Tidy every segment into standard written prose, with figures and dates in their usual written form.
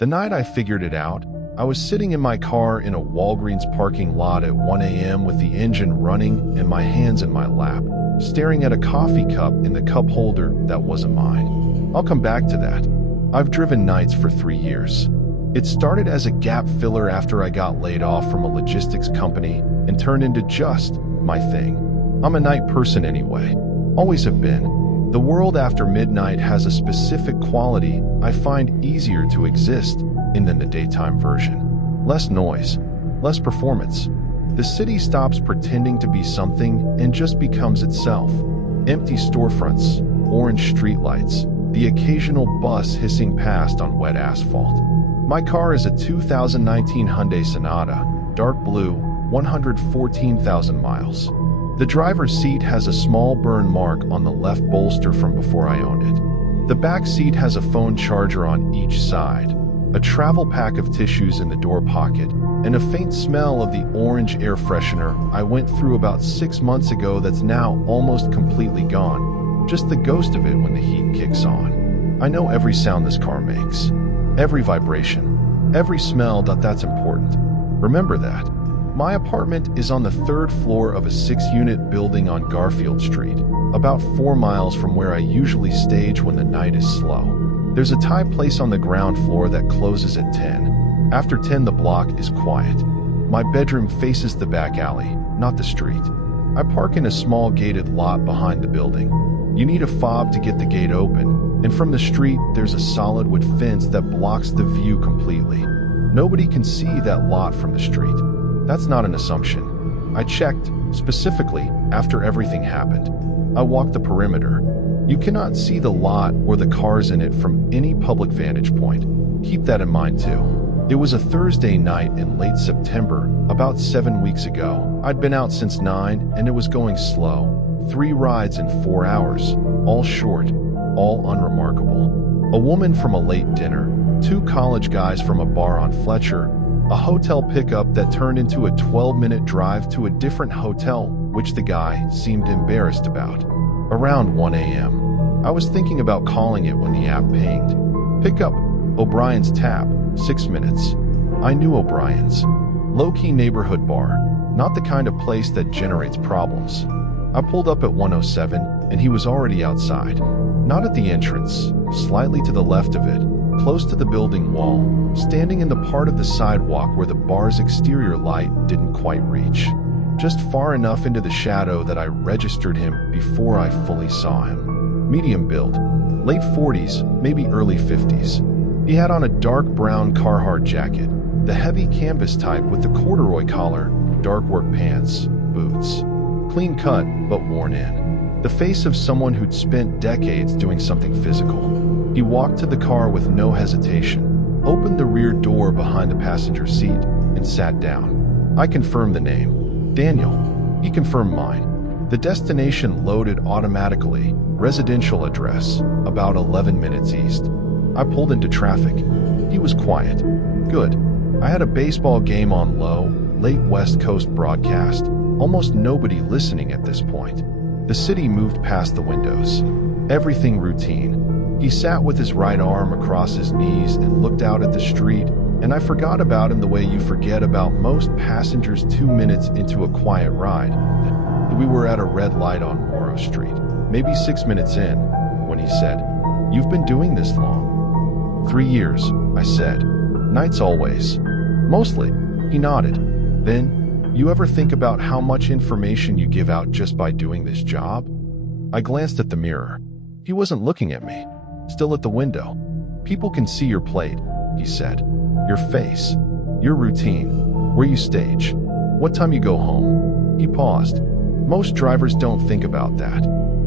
The night I figured it out, I was sitting in my car in a Walgreens parking lot at 1 a.m. with the engine running and my hands in my lap, staring at a coffee cup in the cup holder that wasn't mine. I'll come back to that. I've driven nights for 3 years. It started as a gap filler after I got laid off from a logistics company and turned into just my thing. I'm a night person anyway. Always have been. The world after midnight has a specific quality I find easier to exist in than the daytime version. Less noise, less performance. The city stops pretending to be something and just becomes itself. Empty storefronts, orange streetlights, the occasional bus hissing past on wet asphalt. My car is a 2019 Hyundai Sonata, dark blue, 114,000 miles. The driver's seat has a small burn mark on the left bolster from before I owned it. The back seat has a phone charger on each side, a travel pack of tissues in the door pocket, and a faint smell of the orange air freshener I went through about 6 months ago that's now almost completely gone, just the ghost of it when the heat kicks on. I know every sound this car makes, every vibration, every smell. That's important. Remember that. My apartment is on the 3rd floor of a 6-unit building on Garfield Street, about 4 miles from where I usually stage when the night is slow. There's a Thai place on the ground floor that closes at 10. After 10, the block is quiet. My bedroom faces the back alley, not the street. I park in a small gated lot behind the building. You need a fob to get the gate open, and from the street, there's a solid wood fence that blocks the view completely. Nobody can see that lot from the street. That's not an assumption. I checked, specifically, after everything happened. I walked the perimeter. You cannot see the lot or the cars in it from any public vantage point. Keep that in mind too. It was a Thursday night in late September, about 7 weeks ago. I'd been out since 9 and it was going slow. 3 rides in 4 hours, all short, all unremarkable. A woman from a late dinner, 2 college guys from a bar on Fletcher, a hotel pickup that turned into a 12-minute drive to a different hotel, which the guy seemed embarrassed about. Around 1 a.m., I was thinking about calling it when the app pinged. Pick up O'Brien's Tap, 6 minutes. I knew O'Brien's. Low-key neighborhood bar, not the kind of place that generates problems. I pulled up at 107, and he was already outside. Not at the entrance, slightly to the left of it, close to the building wall, standing in the part of the sidewalk where the bar's exterior light didn't quite reach. Just far enough into the shadow that I registered him before I fully saw him. Medium build, late 40s, maybe early 50s. He had on a dark brown Carhartt jacket, the heavy canvas type with the corduroy collar, dark work pants, boots. Clean cut, but worn in. The face of someone who'd spent decades doing something physical. He walked to the car with no hesitation, opened the rear door behind the passenger seat, and sat down. I confirmed the name. Daniel. He confirmed mine. The destination loaded automatically. Residential address, about 11 minutes east. I pulled into traffic. He was quiet. Good. I had a baseball game on low, late West Coast broadcast. Almost nobody listening at this point. The city moved past the windows. Everything routine. He sat with his right arm across his knees and looked out at the street, and I forgot about him the way you forget about most passengers 2 minutes into a quiet ride. We were at a red light on Morrow Street, maybe 6 minutes in, when he said, "You've been doing this long?" 3 years, I said. Nights always. Mostly. He nodded. Then, you ever think about how much information you give out just by doing this job? I glanced at the mirror. He wasn't looking at me. Still at the window. People can see your plate, he said. Your face. Your routine. Where you stage. What time you go home. He paused. Most drivers don't think about that.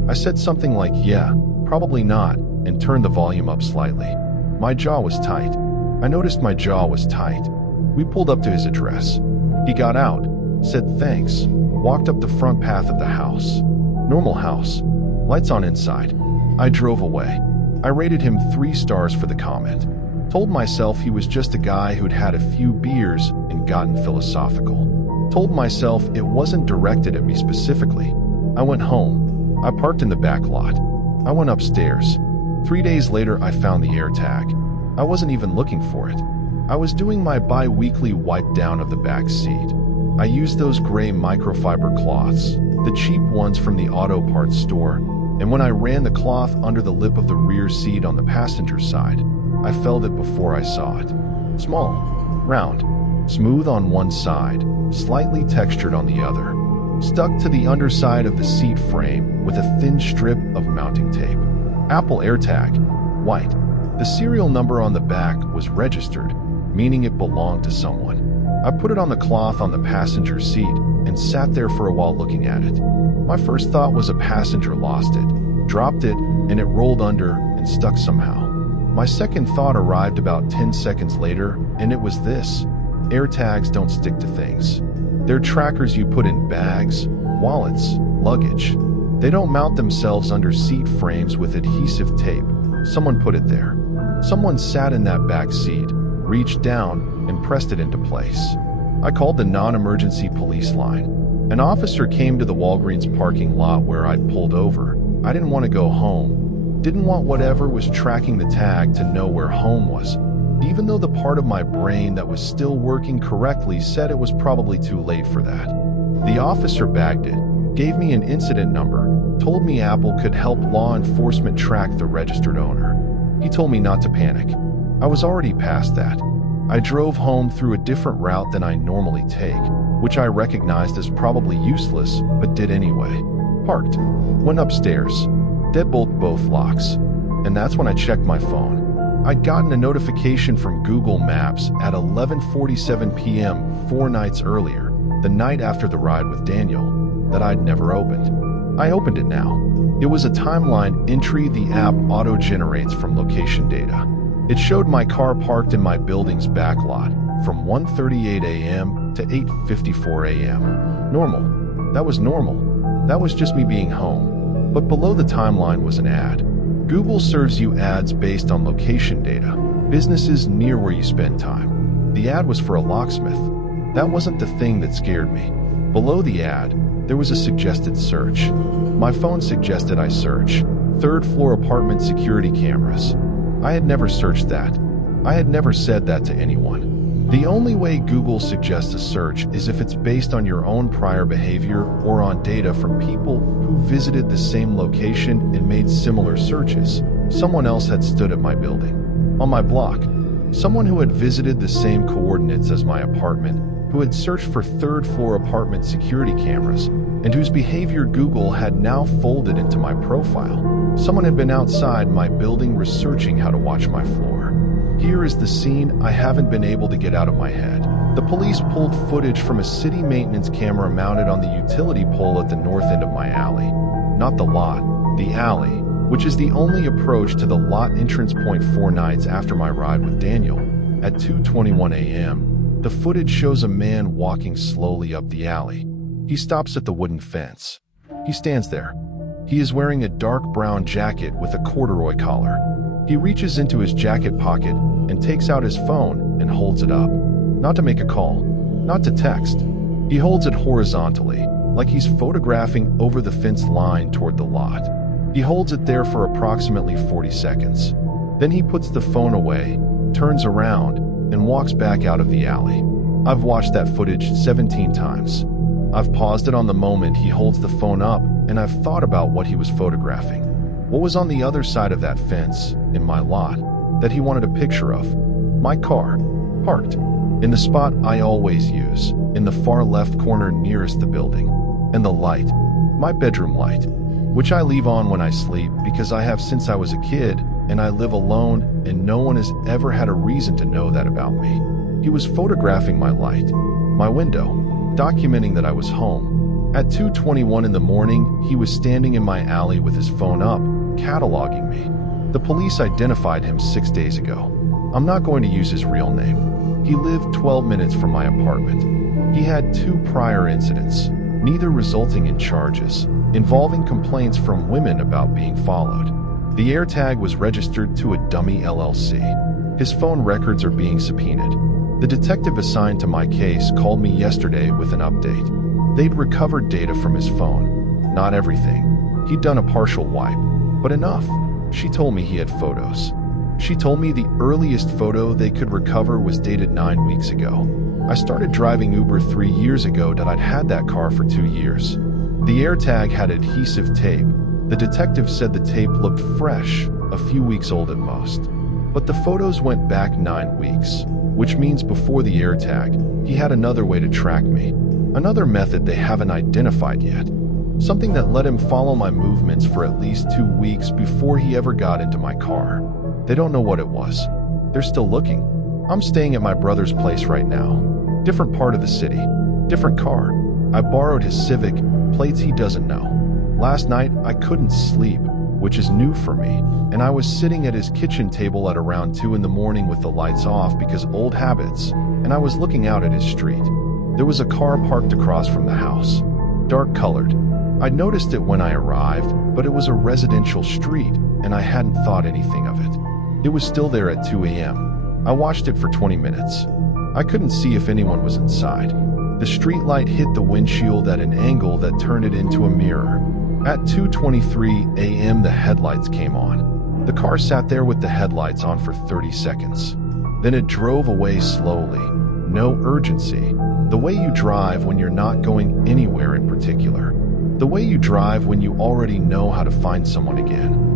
I said something like, yeah, probably not, and turned the volume up slightly. My jaw was tight. I noticed my jaw was tight. We pulled up to his address. He got out, said thanks, walked up the front path of the house. Normal house. Lights on inside. I drove away. I rated him 3 stars for the comment. Told myself he was just a guy who'd had a few beers and gotten philosophical. Told myself it wasn't directed at me specifically. I went home. I parked in the back lot. I went upstairs. 3 days later, I found the AirTag. I wasn't even looking for it. I was doing my bi-weekly wipe down of the back seat. I used those gray microfiber cloths, the cheap ones from the auto parts store, and when I ran the cloth under the lip of the rear seat on the passenger side, I felt it before I saw it. Small, round, smooth on one side, slightly textured on the other, stuck to the underside of the seat frame with a thin strip of mounting tape. Apple AirTag, white. The serial number on the back was registered, meaning it belonged to someone. I put it on the cloth on the passenger seat and sat there for a while looking at it. My first thought was a passenger lost it, dropped it, and it rolled under and stuck somehow. My second thought arrived about 10 seconds later, and it was this. AirTags don't stick to things. They're trackers you put in bags, wallets, luggage. They don't mount themselves under seat frames with adhesive tape. Someone put it there. Someone sat in that back seat, reached down, and pressed it into place. I called the non-emergency police line. An officer came to the Walgreens parking lot where I'd pulled over. I didn't want to go home. Didn't want whatever was tracking the tag to know where home was, even though the part of my brain that was still working correctly said it was probably too late for that. The officer bagged it, gave me an incident number, told me Apple could help law enforcement track the registered owner. He told me not to panic. I was already past that. I drove home through a different route than I normally take, which I recognized as probably useless, but did anyway. Parked. Went upstairs. Deadbolt both locks. And that's when I checked my phone. I'd gotten a notification from Google Maps at 11:47 p.m. 4 nights earlier, the night after the ride with Daniel, that I'd never opened. I opened it now. It was a timeline entry the app auto-generates from location data. It showed my car parked in my building's back lot from 1:38 a.m. to 8:54 a.m. Normal. That was normal. That was just me being home. But below the timeline was an ad. Google serves you ads based on location data, businesses near where you spend time. The ad was for a locksmith. That wasn't the thing that scared me. Below the ad, there was a suggested search. My phone suggested I search third-floor apartment security cameras. I had never searched that. I had never said that to anyone. The only way Google suggests a search is if it's based on your own prior behavior or on data from people who visited the same location and made similar searches. Someone else had stood at my building, on my block. Someone who had visited the same coordinates as my apartment, who had searched for third-floor apartment security cameras, and whose behavior Google had now folded into my profile. Someone had been outside my building researching how to watch my floor. Here is the scene I haven't been able to get out of my head. The police pulled footage from a city maintenance camera mounted on the utility pole at the north end of my alley. Not the lot, the alley, which is the only approach to the lot entrance point 4 nights after my ride with Daniel. At 2:21 a.m., the footage shows a man walking slowly up the alley. He stops at the wooden fence. He stands there. He is wearing a dark brown jacket with a corduroy collar. He reaches into his jacket pocket and takes out his phone and holds it up. Not to make a call, not to text. He holds it horizontally, like he's photographing over the fence line toward the lot. He holds it there for approximately 40 seconds. Then he puts the phone away, turns around, and walks back out of the alley. I've watched that footage 17 times. I've paused it on the moment he holds the phone up, and I've thought about what he was photographing. What was on the other side of that fence, in my lot, that he wanted a picture of? My car, parked, in the spot I always use, in the far left corner nearest the building. And the light, my bedroom light, which I leave on when I sleep because I have since I was a kid, and I live alone, and no one has ever had a reason to know that about me. He was photographing my light, my window, documenting that I was home. At 2:21 in the morning, he was standing in my alley with his phone up, cataloging me. The police identified him 6 days ago. I'm not going to use his real name. He lived 12 minutes from my apartment. He had 2 prior incidents, neither resulting in charges, involving complaints from women about being followed. The AirTag was registered to a dummy LLC. His phone records are being subpoenaed. The detective assigned to my case called me yesterday with an update. They'd recovered data from his phone. Not everything. He'd done a partial wipe, but enough. She told me he had photos. She told me the earliest photo they could recover was dated 9 weeks ago. I started driving Uber 3 years ago, and I'd had that car for 2 years. The AirTag had adhesive tape. The detective said the tape looked fresh, a few weeks old at most. But the photos went back 9 weeks, which means before the AirTag, he had another way to track me. Another method they haven't identified yet. Something that let him follow my movements for at least 2 weeks before he ever got into my car. They don't know what it was. They're still looking. I'm staying at my brother's place right now. Different part of the city. Different car. I borrowed his Civic, plates he doesn't know. Last night, I couldn't sleep, which is new for me, and I was sitting at his kitchen table at around 2 in the morning with the lights off because old habits, and I was looking out at his street. There was a car parked across from the house. Dark colored. I noticed it when I arrived, but it was a residential street, and I hadn't thought anything of it. It was still there at 2 a.m. I watched it for 20 minutes. I couldn't see if anyone was inside. The street light hit the windshield at an angle that turned it into a mirror. At 2:23 a.m. the headlights came on. The car sat there with the headlights on for 30 seconds. Then it drove away slowly. No urgency. The way you drive when you're not going anywhere in particular. The way you drive when you already know how to find someone again.